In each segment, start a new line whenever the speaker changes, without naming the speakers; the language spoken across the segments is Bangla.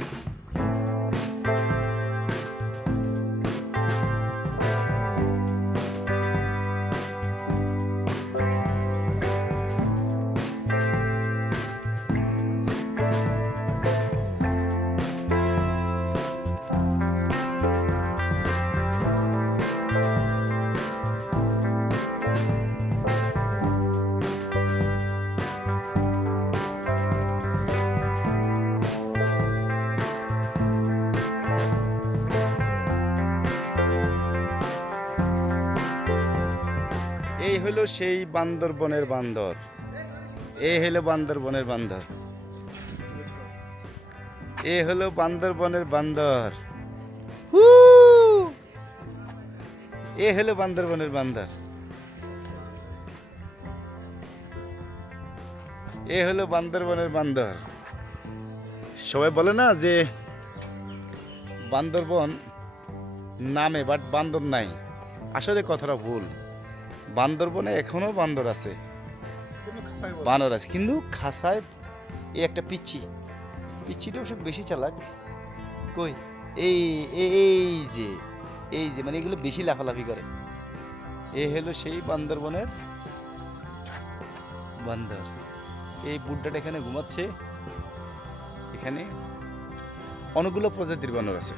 Thank you. এই হলো সেই বান্দরবনের বান্দর। এই হলো বান্দরবনের বান্দর। এ হলো বান্দরবনের বান্দর! এ হলো বান্দরবনের বান্দর। এ হলো বান্দরবনের বান্দর। সবাই বলে না যে বান্দরবন নামে, বাট বান্দর নাই। আসলে কথাটা ভুল। বান্দরবনে এখনও বান্দর আছে। বানর আছে। কিন্তু খাসায় এই একটা পিচ্ছি পিচ্ছিটা অবশ্য বেশি চালাক। কই? এই এই- যে এই যে মানে এগুলো বেশি লাফালাফি করে। এ হলো সেই বান্দরবনের বান্দর। এই বুড্ডাটা এখানে ঘুমাচ্ছে। এখানে অনেকগুলো প্রজাতির বানর আছে।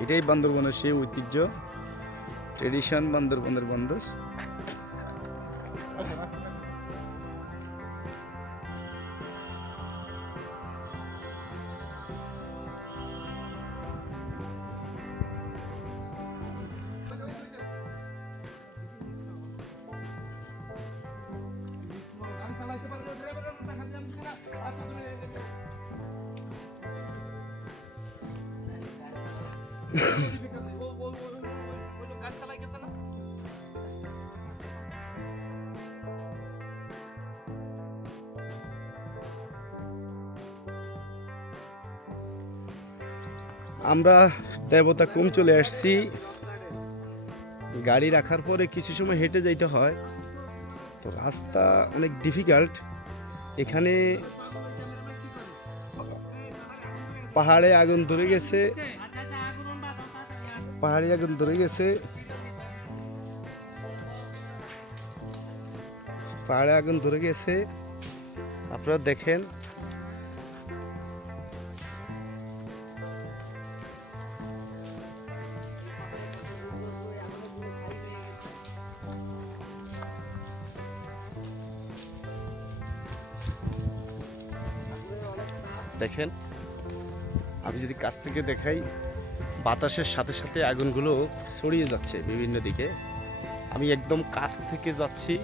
এটাই বান্দরবনের সেই ঐতিহ্য। ট্রেডিশন বান্দরবনের বান্দর আমরা দেবতা কম চলে আসছি? গাড়ি রাখার পরে কিছু সময় হেঁটে যাইতে হয়। তো রাস্তা অনেক ডিফিকাল্ট এখানে পাহাড়ে আগুন ধরে গেছে। পাহাড়ে আগুন ধরে গেছে। পাহাড়ে আগুন ধরে গেছে। আপনারা দেখেন। দেখেন, আমি যদি কাছ থেকে দেখাই, বাতাসের সাথে সাথে আগুনগুলো ছড়িয়ে যাচ্ছে বিভিন্ন দিকে। আমি একদম কাছ থেকে যাচ্ছি,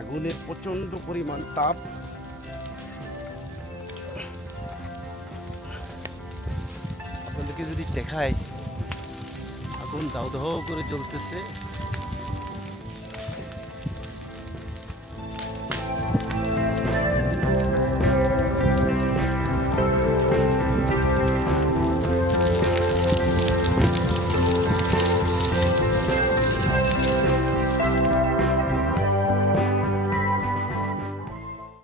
আগুনের প্রচণ্ড পরিমাণ তাপ। আপনাদেরকে যদি দেখাই, আগুন দাও দাও করে জ্বলতেছে।